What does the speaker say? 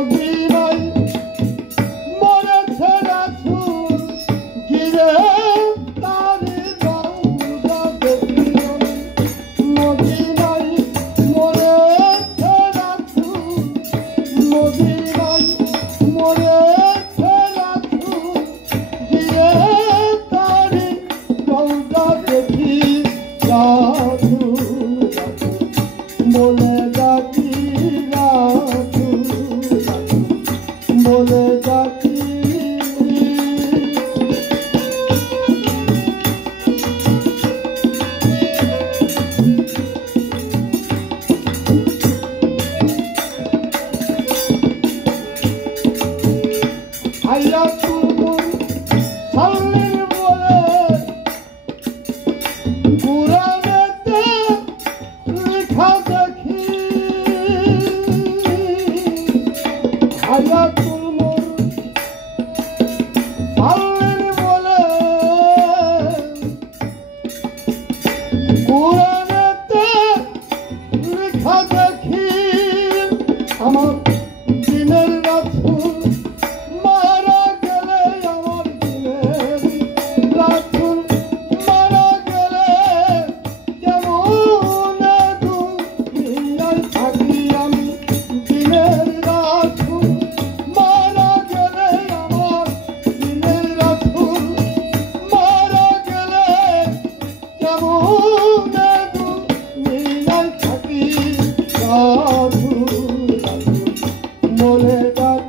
মদিনায় মরেছে রাসূল গিরে তারি রওজা দেখিলাম মদিনায় মরেছে রাসূল মদিনায় মরেছে রাসূল গিরে তারি রওজা দেখি রাসূল বলে ডাকি রাসূল বলে ডাকি আইয়া তুমুর সাল্লির বলে কুরআনেতে লেখা দেখি আইয়া তুমুর সাল্লির বলে কুরআনেতে লেখা দেখি আমার দিনের রাসূল মারা গেলে আমার দিনের রাসূল মারা গেলে কেমন দুনিয়ায় থাকি আমি দিনের রাসূল মারা গেলে আমার দিনের রাসূল মারা গেলে কেমন দুনিয়ায় থাকি রাসূল বলে ডাকি